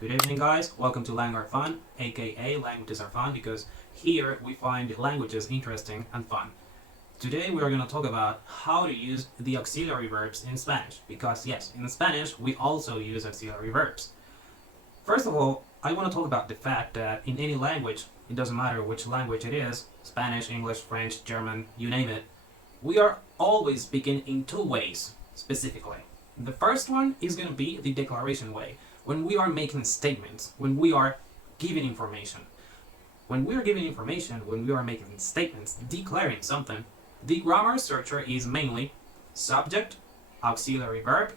Good evening, guys. Welcome to Language Are Fun, aka Languages Are Fun, because here we find languages interesting and fun. Today we are going to talk about how to use the auxiliary verbs in Spanish, because yes, in Spanish we also use auxiliary verbs. First of all, I want to talk about the fact that in any language, it doesn't matter which language it is, Spanish, English, French, German, you name it, we are always speaking in two ways, specifically. The first one is going to be the declaration way, when we are making statements, when we are giving information. When we are giving information, when we are making statements, declaring something, the grammar structure is mainly subject, auxiliary verb,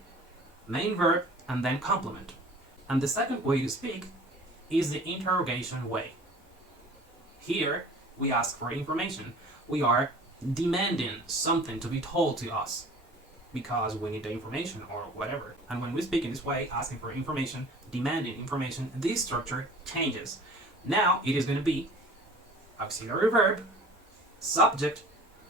main verb, and then complement. And the second way to speak is the interrogation way. Here, we ask for information. We are demanding something to be told to us because we need the information or whatever. And when we speak in this way, asking for information, demanding information, this structure changes. Now it is going to be auxiliary verb, subject,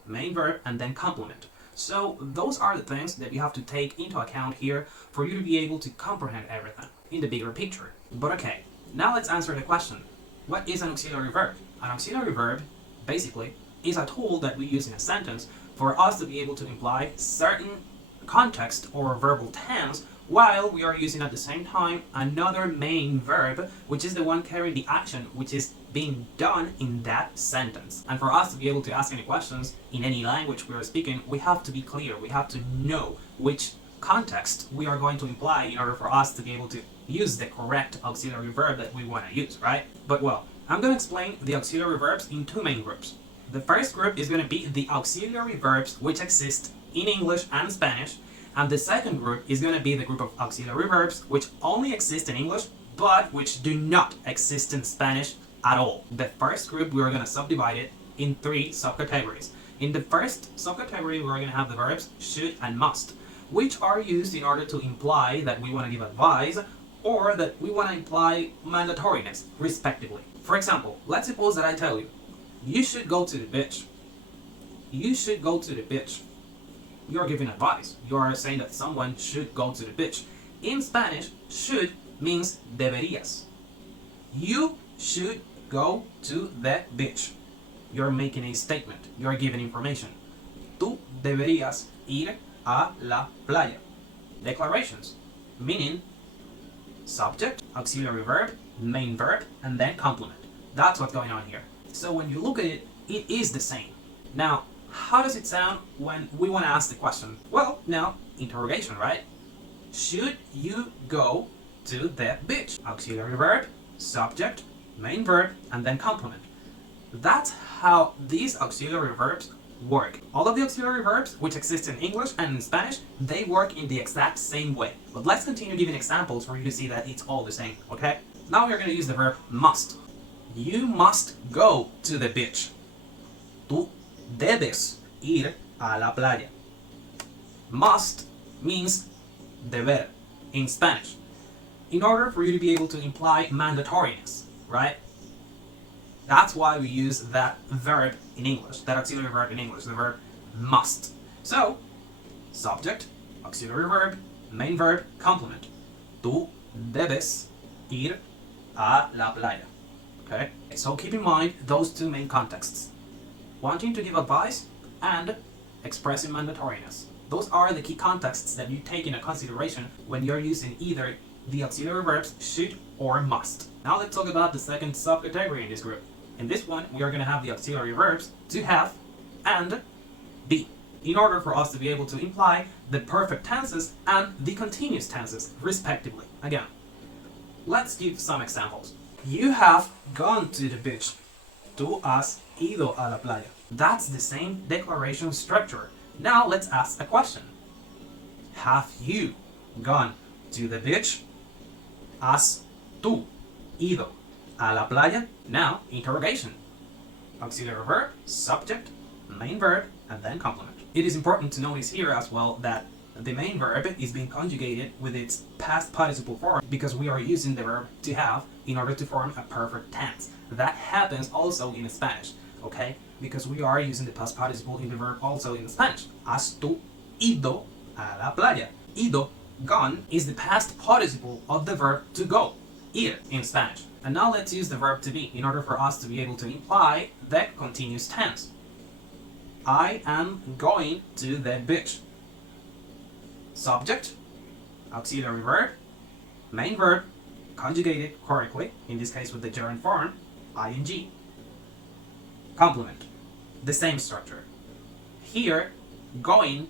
main verb, and then complement. So those are the things that you have to take into account here for you to be able to comprehend everything in the bigger picture. But okay, now let's answer the question. What is an auxiliary verb? An auxiliary verb, basically, is a tool that we use in a sentence for us to be able to imply certain context or verbal tense while we are using at the same time another main verb, which is the one carrying the action which is being done in that sentence. And for us to be able to ask any questions in any language we are speaking, we have to be clear, we have to know which context we are going to imply in order for us to be able to use the correct auxiliary verb that we want to use, right? But well, I'm going to explain the auxiliary verbs in two main groups. The first group is going to be the auxiliary verbs which exist in English and Spanish, and the second group is going to be the group of auxiliary verbs which only exist in English but which do not exist in Spanish at all. The first group, we are going to subdivide it in three subcategories. In the first subcategory, we're going to have the verbs should and must, which are used in order to imply that we want to give advice or that we want to imply mandatoriness, respectively. For example, let's suppose that I tell you, you should go to the beach. You should go to the beach. You're giving advice. You are saying that someone should go to the beach. In Spanish, should means deberías. You should go to the beach. You're making a statement. You're giving information. Tú deberías ir a la playa. Declarations, meaning subject, auxiliary verb, main verb, and then complement. That's what's going on here. So when you look at it, it is the same. Now, how does it sound when we want to ask the question? Well, now, interrogation, right? Should you go to the beach? Auxiliary verb, subject, main verb, and then complement. That's how these auxiliary verbs work. All of the auxiliary verbs which exist in English and in Spanish, they work in the exact same way. But let's continue giving examples for you to see that it's all the same, okay? Now we're going to use the verb must. You must go to the beach. Tú debes ir a la playa. Must means deber in Spanish. In order for you to be able to imply mandatoriness, right? That's why we use that verb in English, that auxiliary verb in English, the verb must. So, subject, auxiliary verb, main verb, complement. Tú debes ir a la playa. Okay? So keep in mind those two main contexts. Wanting to give advice and expressing mandatoriness. Those are the key contexts that you take into consideration when you're using either the auxiliary verbs should or must. Now let's talk about the second subcategory in this group. In this one, we are going to have the auxiliary verbs to have and be, in order for us to be able to imply the perfect tenses and the continuous tenses, respectively. Again, let's give some examples. You have gone to the beach. Tú has ido a la playa. That's the same declaration structure. Now let's ask a question. Have you gone to the beach? Has tú ido a la playa? Now, interrogation. Auxiliary verb, subject, main verb, and then complement. It is important to notice here as well that the main verb is being conjugated with its past participle form because we are using the verb to have in order to form a perfect tense. That happens also in Spanish, okay? Because we are using the past participle in the verb also in Spanish. Has tú ido a la playa? Ido, gone, is the past participle of the verb to go. ir in Spanish. And now let's use the verb to be in order for us to be able to imply the continuous tense. I am going to the beach. Subject, auxiliary verb, main verb, conjugated correctly, in this case with the gerund form, ing. Complement, the same structure. Here, going,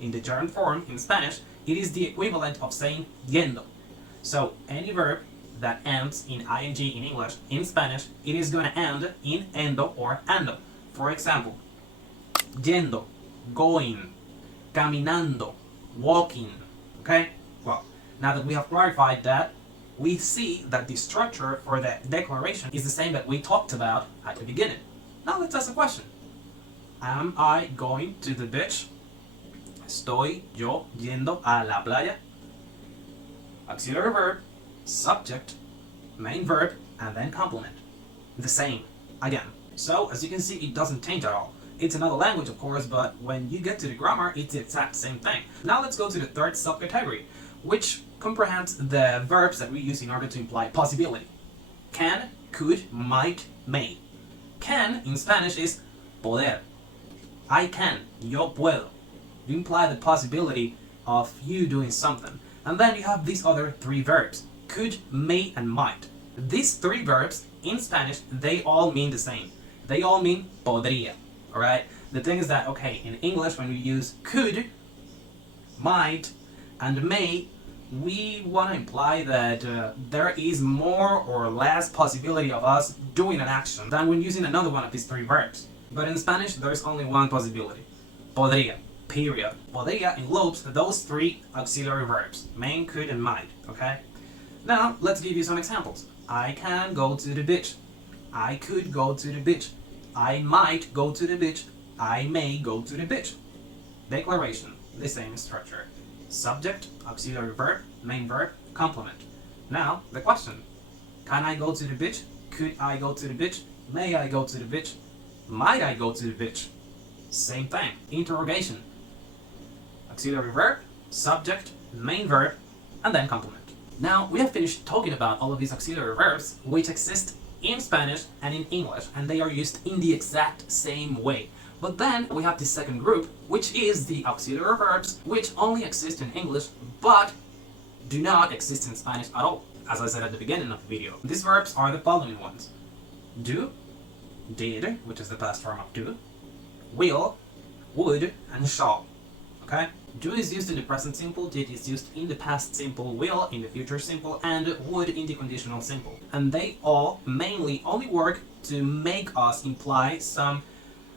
in the gerund form in Spanish, it is the equivalent of saying yendo. So any verb that ends in ing in English, in Spanish, it is going to end in endo or ando. For example, yendo, going, caminando, walking. Okay? Well, now that we have clarified that, we see that the structure for the declaration is the same that we talked about at the beginning. Now let's ask a question. Am I going to the beach? Estoy yo yendo a la playa? Auxiliary verb, subject, main verb, and then complement. The same, again. So, as you can see, it doesn't change at all. It's another language, of course, but when you get to the grammar, it's the exact same thing. Now let's go to the third subcategory, which comprehends the verbs that we use in order to imply possibility. Can, could, might, may. Can, in Spanish, is poder. I can, yo puedo. You imply the possibility of you doing something. And then you have these other three verbs, could, may, and might. These three verbs, in Spanish, they all mean the same. They all mean podría, alright? The thing is that, okay, in English, when we use could, might, and may, we want to imply that there is more or less possibility of us doing an action than when using another one of these three verbs. But in Spanish, there's only one possibility. Podría. Period. Podría englobes those three auxiliary verbs, main, could, and might, okay? Now, let's give you some examples. I can go to the beach. I could go to the beach. I might go to the beach. I may go to the beach. Declaration, the same structure. Subject, auxiliary verb, main verb, complement. Now, the question. Can I go to the beach? Could I go to the beach? May I go to the beach? Might I go to the beach? Same thing. Interrogation. Auxiliary verb, subject, main verb, and then complement. Now, we have finished talking about all of these auxiliary verbs which exist in Spanish and in English, and they are used in the exact same way. But then we have the second group, which is the auxiliary verbs which only exist in English but do not exist in Spanish at all, as I said at the beginning of the video. These verbs are the following ones. Do, did, which is the past form of do, will, would, and shall. Okay? Do is used in the present simple, did is used in the past simple, will in the future simple, and would in the conditional simple. And they all mainly only work to make us imply some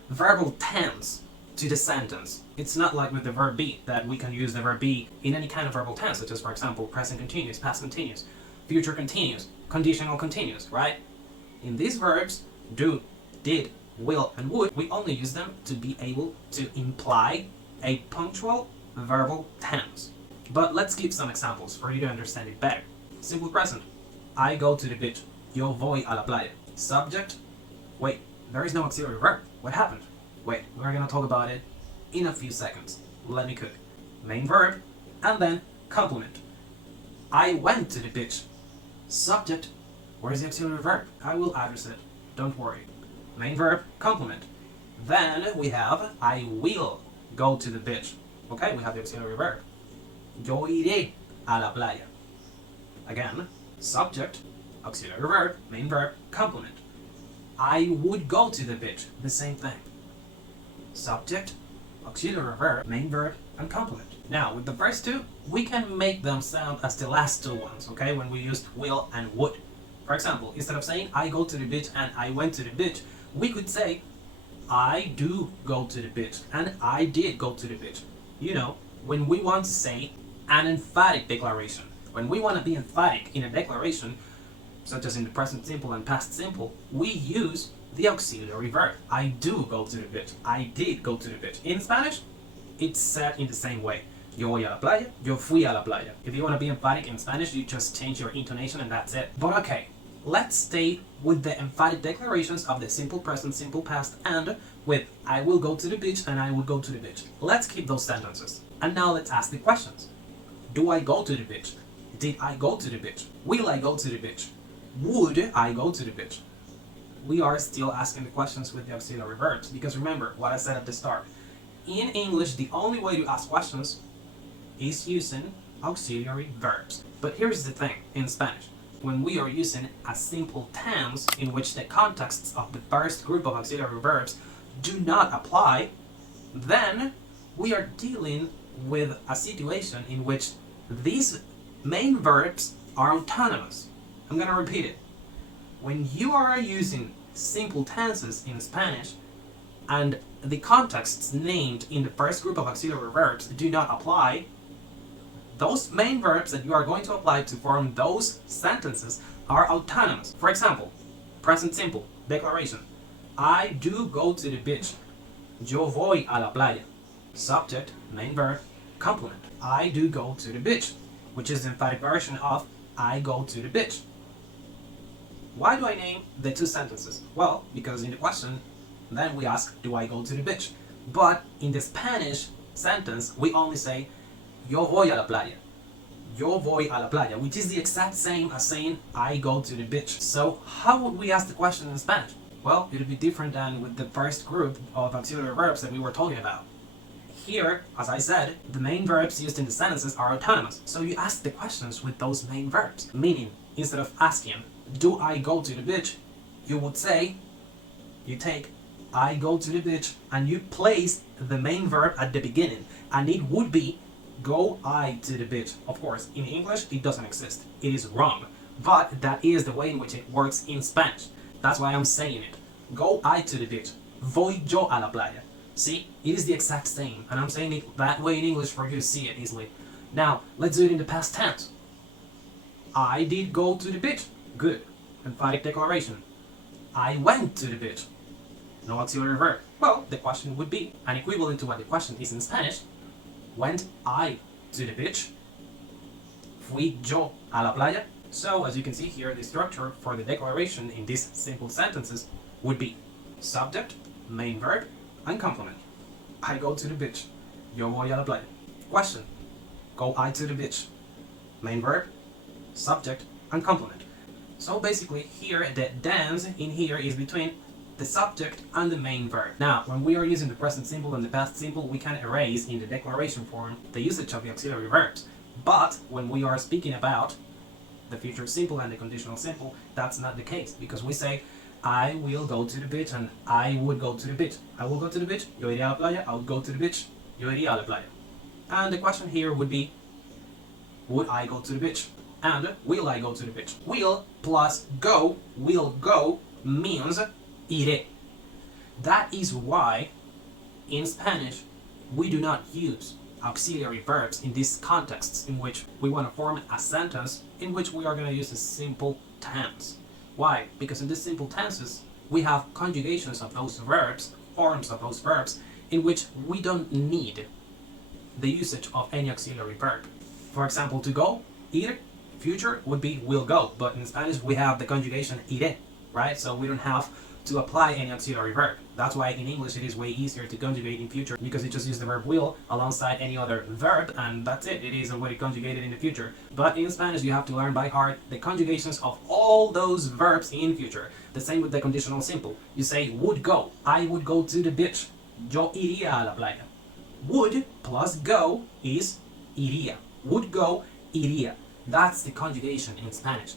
verbal tense to the sentence. It's not like with the verb be, that we can use the verb be in any kind of verbal tense, such as, for example, present continuous, past continuous, future continuous, conditional continuous, right? In these verbs, do, did, will, and would, we only use them to be able to imply a punctual verbal tense. But let's give some examples for you to understand it better. Simple present. I go to the beach. Yo voy a la playa. Subject. Wait, there is no auxiliary verb. What happened? Wait, we're gonna talk about it in a few seconds. Let me cook. Main verb, and then complement. I went to the beach. Subject. Where is the auxiliary verb? I will address it. Don't worry. Main verb, complement. Then we have I will go to the beach. Okay, we have the auxiliary verb. Yo iré a la playa. Again, subject, auxiliary verb, main verb, complement. I would go to the beach. The same thing. Subject, auxiliary verb, main verb, and complement. Now, with the first two, we can make them sound as the last two ones, okay, when we used will and would. For example, instead of saying I go to the beach and I went to the beach, we could say I do go to the beach and I did go to the beach. You know, when we want to say an emphatic declaration, when we want to be emphatic in a declaration, such as in the present simple and past simple, we use the auxiliary verb. I do go to the beach. I did go to the beach. In Spanish, it's said in the same way. Yo voy a la playa, yo fui a la playa. If you want to be emphatic in Spanish, you just change your intonation and that's it. But okay, let's stay with the emphatic declarations of the simple present, simple past, and with I will go to the beach and I would go to the beach. Let's keep those sentences. And now let's ask the questions. Do I go to the beach? Did I go to the beach? Will I go to the beach? Would I go to the beach? We are still asking the questions with the auxiliary verbs because remember what I said at the start. In English, the only way to ask questions is using auxiliary verbs. But here's the thing in Spanish. When we are using a simple tense in which the contexts of the first group of auxiliary verbs do not apply, then we are dealing with a situation in which these main verbs are autonomous. I'm gonna repeat it. When you are using simple tenses in Spanish and the contexts named in the first group of auxiliary verbs do not apply, those main verbs that you are going to apply to form those sentences are autonomous. For example, present simple, declaration. I do go to the beach. Yo voy a la playa. Subject, main verb, complement. I do go to the beach, which is the emphatic version of I go to the beach. Why do I name the two sentences? Well, because in the question, then we ask, do I go to the beach? But in the Spanish sentence, we only say, yo voy a la playa. Yo voy a la playa, which is the exact same as saying, I go to the beach. So how would we ask the question in Spanish? Well, it would be different than with the first group of auxiliary verbs that we were talking about. Here, as I said, the main verbs used in the sentences are autonomous. So you ask the questions with those main verbs. Meaning, instead of asking, do I go to the beach? You would say, you take I go to the beach and you place the main verb at the beginning. And it would be go I to the beach. Of course, in English, it doesn't exist. It is wrong. But that is the way in which it works in Spanish. That's why I'm saying it. Go I to the beach. Voy yo a la playa. See, it is the exact same. And I'm saying it that way in English for you to see it easily. Now, let's do it in the past tense. I did go to the beach. Good. Emphatic declaration. I went to the beach. No auxiliary verb. Well, the question would be an equivalent to what the question is in Spanish. Went I to the beach? Fui yo a la playa? So, as you can see here, the structure for the declaration in these simple sentences would be subject, main verb, and complement. I go to the beach. Yo voy a la playa. Question. Go I to the beach. Main verb, subject, and complement. So basically here, the dance in here is between the subject and the main verb. Now, when we are using the present simple and the past simple, we can erase in the declaration form the usage of the auxiliary verbs. But when we are speaking about the future simple and the conditional simple, that's not the case, because we say, I will go to the beach and I would go to the beach. I will go to the beach, yo iría a la playa, I would go to the beach, yo iría a la playa. And the question here would be, would I go to the beach? And will I go to the beach? Will plus go, will go, means iré. That is why in Spanish we do not use auxiliary verbs in these contexts in which we want to form a sentence in which we are going to use a simple tense. Why? Because in these simple tenses we have conjugations of those verbs, forms of those verbs, in which we don't need the usage of any auxiliary verb. For example, to go, ir, future would be will go, but in Spanish we have the conjugation iré, right? So we don't have to apply any auxiliary verb. That's why in English it is way easier to conjugate in future, because you just use the verb will alongside any other verb, and that's it. It is already conjugated in the future. But in Spanish you have to learn by heart the conjugations of all those verbs in future. The same with the conditional simple. You say would go. I would go to the beach. Yo iría a la playa. Would plus go is iría. Would go, iría. That's the conjugation in Spanish.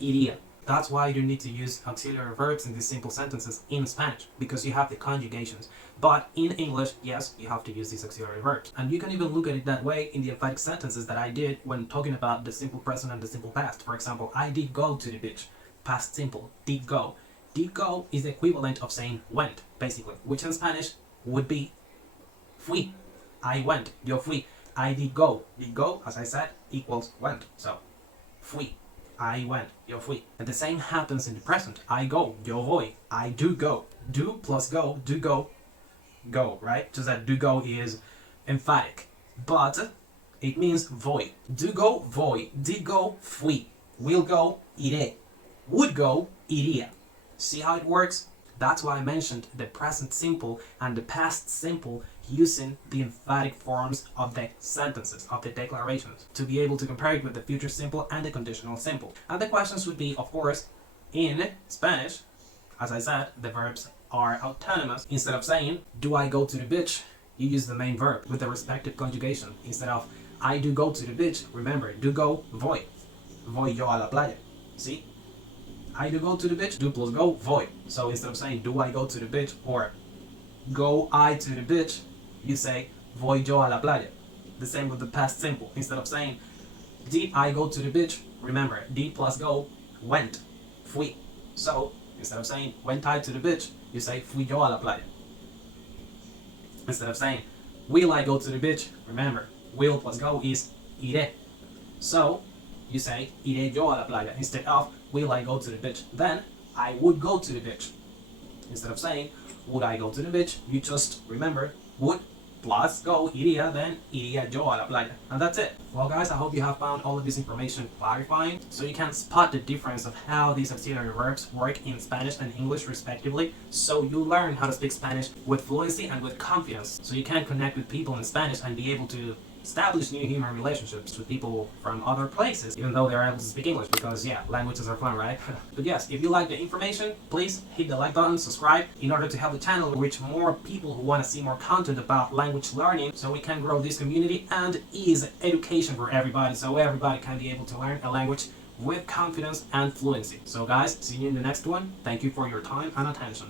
Iría. That's why you need to use auxiliary verbs in these simple sentences in Spanish, because you have the conjugations. But in English, yes, you have to use these auxiliary verbs. And you can even look at it that way in the emphatic sentences that I did when talking about the simple present and the simple past. For example, I did go to the beach. Past simple, did go. Did go is the equivalent of saying went, basically, which in Spanish would be fui. I went, yo fui. I did go. Did go, as I said, equals went. So, fui. I went, yo fui. And the same happens in the present. I go, yo voy. I do go. Do plus go, do go, go, right? Just that do go is emphatic. But it means voy. Do go, voy. Did go, fui. Will go, iré. Would go, iría. See how it works? That's why I mentioned the present simple and the past simple using the emphatic forms of the sentences, of the declarations, to be able to compare it with the future simple and the conditional simple. And the questions would be, of course, in Spanish, as I said, the verbs are autonomous. Instead of saying, do I go to the beach, you use the main verb with the respective conjugation. Instead of, I do go to the beach, remember, do go, voy. Voy yo a la playa. See? I do go to the beach, do plus go, voy. So instead of saying, do I go to the beach, or go I to the beach, you say, voy yo a la playa. The same with the past simple. Instead of saying, did I go to the beach, remember, did plus go, went, fui. So instead of saying, went I to the beach, you say, fui yo a la playa. Instead of saying, will I go to the beach, remember, will plus go is iré. So you say, iré yo a la playa. Instead of, will I go to the beach, then I would go to the beach. Instead of saying, would I go to the beach, you just remember, would plus go, iría, then iría yo a la playa. And that's it. Well guys, I hope you have found all of this information clarifying, so you can spot the difference of how these auxiliary verbs work in Spanish and English respectively, so you learn how to speak Spanish with fluency and with confidence, so you can connect with people in Spanish and be able to establish new human relationships with people from other places, even though they're able to speak English, because yeah, languages are fun, right? But yes, if you like the information, please hit the like button, subscribe, in order to help the channel reach more people who want to see more content about language learning, so we can grow this community and ease education for everybody, so everybody can be able to learn a language with confidence and fluency. So guys, see you in the next one. Thank you for your time and attention.